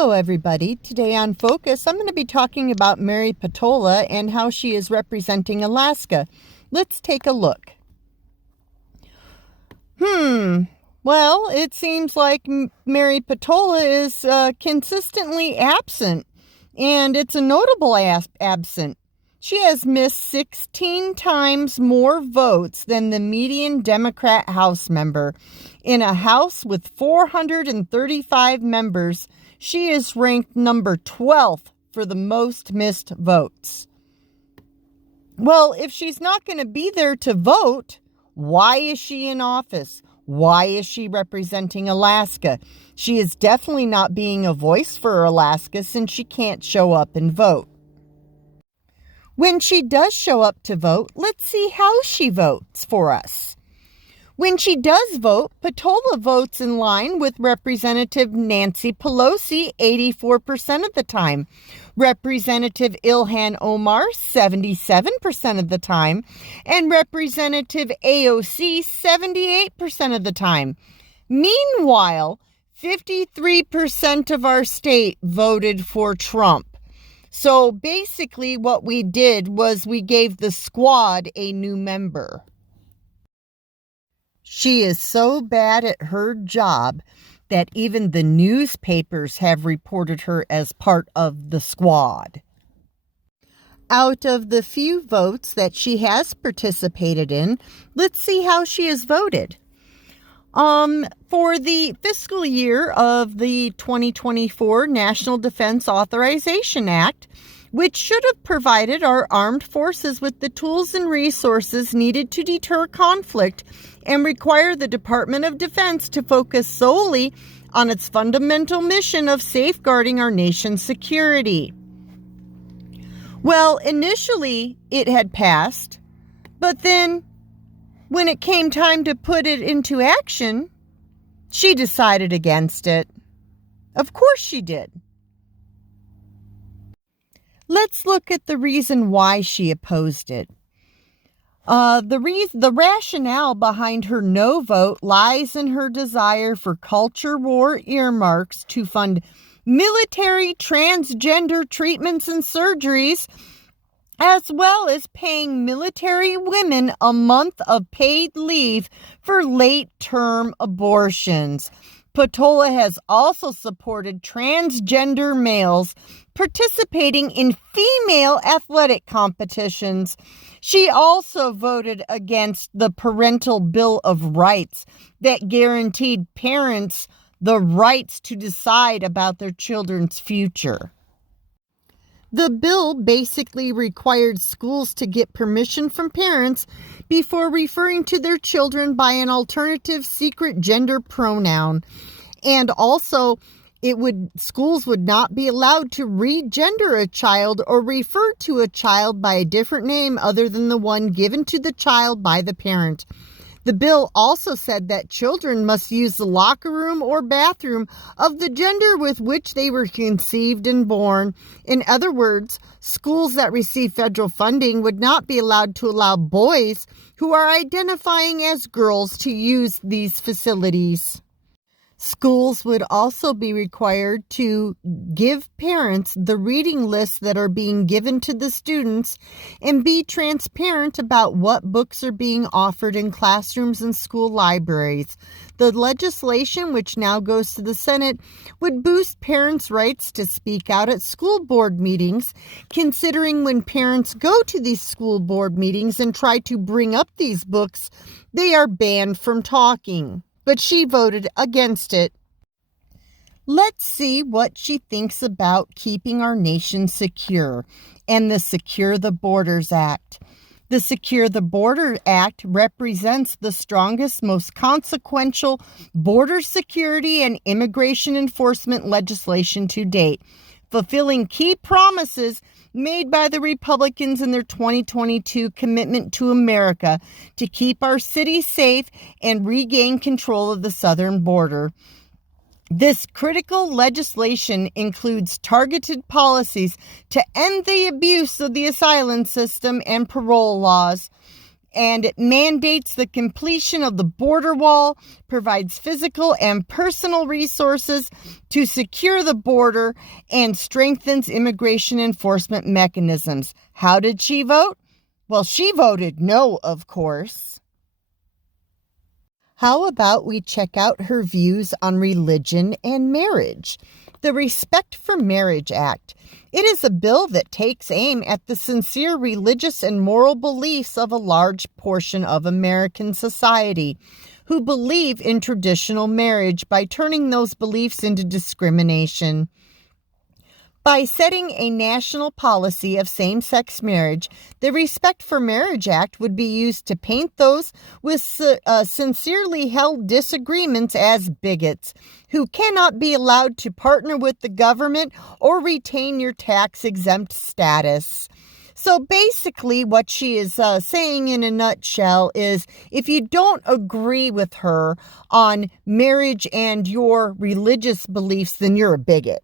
Hello, everybody. Today on Focus, I'm going to be talking about Mary Peltola and how she is representing Alaska. Let's take a look. Well, it seems like Mary Peltola is consistently absent, and it's a notable absent. She has missed 16 times more votes than the median Democrat House member. In a House with 435 members, she is ranked number 12th for the most missed votes. Well, if she's not going to be there to vote, why is she in office? Why is she representing Alaska? She is definitely not being a voice for Alaska since she can't show up and vote. When she does show up to vote, let's see how she votes for us. When she does vote, Peltola votes in line with Representative Nancy Pelosi 84% of the time, Representative Ilhan Omar 77% of the time, and Representative AOC 78% of the time. Meanwhile, 53% of our state voted for Trump. So basically what we did was we gave the squad a new member. She is so bad at her job that even the newspapers have reported her as part of the squad. Out of the few votes that she has participated in, let's see how she has voted. For the fiscal year of the 2024 National Defense Authorization Act, which should have provided our armed forces with the tools and resources needed to deter conflict and require the Department of Defense to focus solely on its fundamental mission of safeguarding our nation's security. Well, initially it had passed, but then when it came time to put it into action, she decided against it. Of course she did. Let's look at the reason why she opposed it. The rationale behind her no vote lies in her desire for culture war earmarks to fund military transgender treatments and surgeries, as well as paying military women a month of paid leave for late-term abortions. Peltola has also supported transgender males participating in female athletic competitions. She also voted against the Parental Bill of Rights that guaranteed parents the rights to decide about their children's future. The bill basically required schools to get permission from parents before referring to their children by an alternative secret gender pronoun. And also, schools would not be allowed to regender a child or refer to a child by a different name other than the one given to the child by the parent. The bill also said that children must use the locker room or bathroom of the gender with which they were conceived and born. In other words, schools that receive federal funding would not be allowed to allow boys who are identifying as girls to use these facilities. Schools would also be required to give parents the reading lists that are being given to the students and be transparent about what books are being offered in classrooms and school libraries. The legislation, which now goes to the Senate, would boost parents' rights to speak out at school board meetings, considering when parents go to these school board meetings and try to bring up these books, they are banned from talking. But she voted against it. Let's see what she thinks about keeping our nation secure and the Secure the Borders Act. The Secure the Border Act represents the strongest, most consequential border security and immigration enforcement legislation to date, fulfilling key promises made by the Republicans in their 2022 commitment to America to keep our cities safe and regain control of the southern border. This critical legislation includes targeted policies to end the abuse of the asylum system and parole laws. and it mandates the completion of the border wall, provides physical and personal resources to secure the border, and strengthens immigration enforcement mechanisms. How did she vote? Well, she voted no, of course. How about we check out her views on religion and marriage? The Respect for Marriage Act. It is a bill that takes aim at the sincere religious and moral beliefs of a large portion of American society who believe in traditional marriage by turning those beliefs into discrimination. By setting a national policy of same-sex marriage, the Respect for Marriage Act would be used to paint those with sincerely held disagreements as bigots who cannot be allowed to partner with the government or retain your tax-exempt status. So basically what she is saying in a nutshell is if you don't agree with her on marriage and your religious beliefs, then you're a bigot.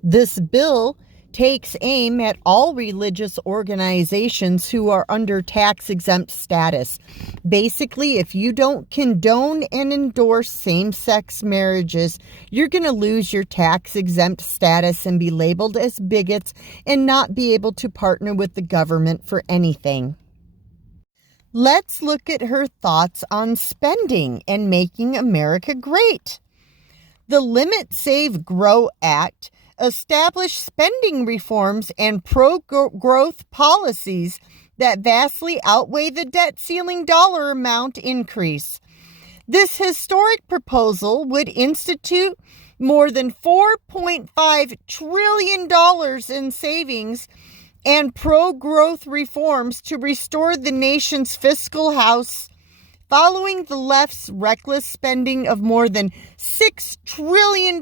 This bill takes aim at all religious organizations who are under tax-exempt status. Basically, if you don't condone and endorse same-sex marriages, you're going to lose your tax-exempt status and be labeled as bigots and not be able to partner with the government for anything. Let's look at her thoughts on spending and making America great. The Limit, Save, Grow Act established spending reforms and pro-growth policies that vastly outweigh the debt ceiling dollar amount increase. This historic proposal would institute more than $4.5 trillion in savings and pro-growth reforms to restore the nation's fiscal house following the left's reckless spending of more than $6 trillion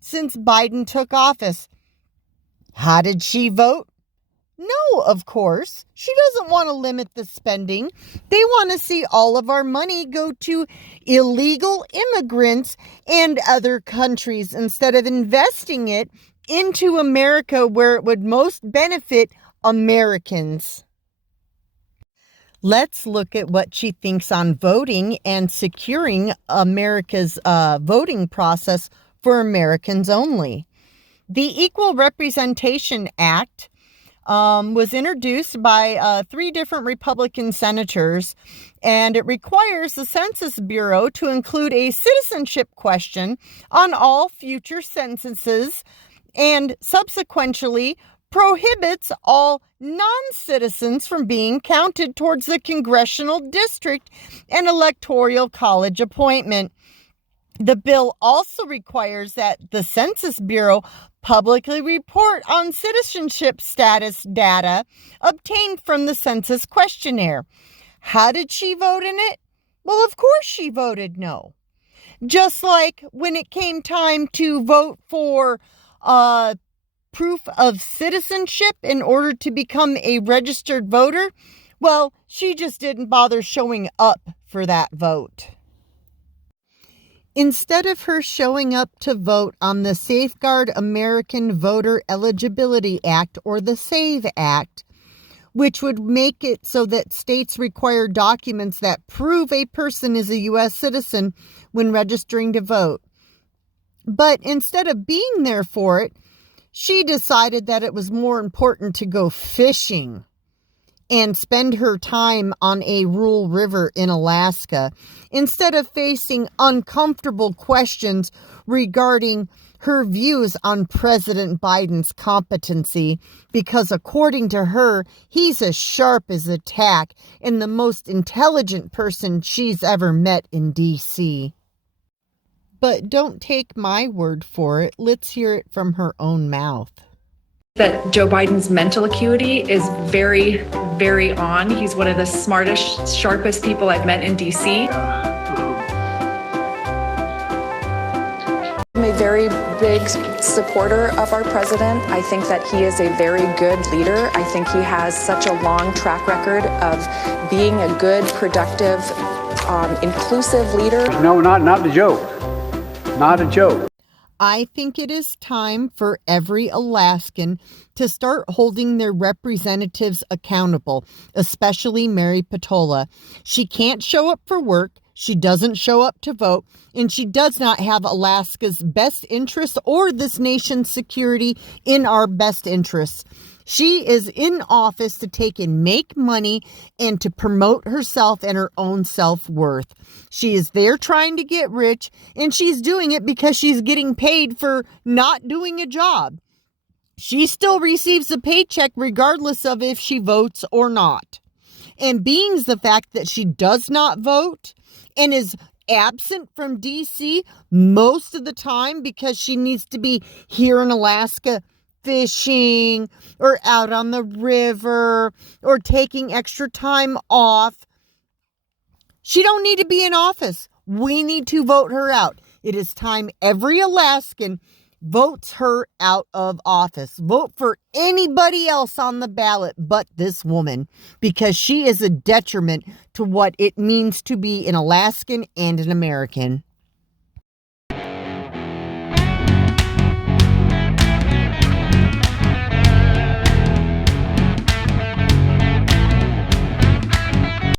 since Biden took office. How did she vote? No, of course. She doesn't want to limit the spending. They want to see all of our money go to illegal immigrants and other countries instead of investing it into America where it would most benefit Americans. Let's look at what she thinks on voting and securing America's voting process for Americans only. The Equal Representation Act was introduced by 3 different Republican senators, and it requires the Census Bureau to include a citizenship question on all future censuses and subsequently prohibits all non-citizens from being counted towards the congressional district and electoral college appointment. The bill also requires that the Census Bureau publicly report on citizenship status data obtained from the census questionnaire. How did she vote in it? Well, of course she voted no. Just like when it came time to vote for proof of citizenship in order to become a registered voter, well, she just didn't bother showing up for that vote. Instead of her showing up to vote on the Safeguard American Voter Eligibility Act, or the SAVE Act, which would make it so that states require documents that prove a person is a U.S. citizen when registering to vote. But instead of being there for it, she decided that it was more important to go fishing and spend her time on a rural river in Alaska instead of facing uncomfortable questions regarding her views on President Biden's competency, because according to her, he's as sharp as a tack and the most intelligent person she's ever met in D.C. But don't take my word for it. Let's hear it from her own mouth. That Joe Biden's mental acuity is very, very on. He's one of the smartest, sharpest people I've met in D.C. I'm a very big supporter of our president. I think that he is a very good leader. I think he has such a long track record of being a good, productive, inclusive leader. No, not a joke. Not a joke. I think it is time for every Alaskan to start holding their representatives accountable, especially Mary Peltola. She can't show up for work. She doesn't show up to vote, and she does not have Alaska's best interests or this nation's security in our best interests. She is in office to take and make money and to promote herself and her own self-worth. She is there trying to get rich, and she's doing it because she's getting paid for not doing a job. She still receives a paycheck regardless of if she votes or not. And being the fact that she does not vote and is absent from D.C. most of the time because she needs to be here in Alaska fishing or out on the river or taking extra time off, she don't need to be in office. We need to vote her out. It is time every Alaskan votes her out of office. Vote for anybody else on the ballot but this woman, because she is a detriment to what it means to be an Alaskan and an American.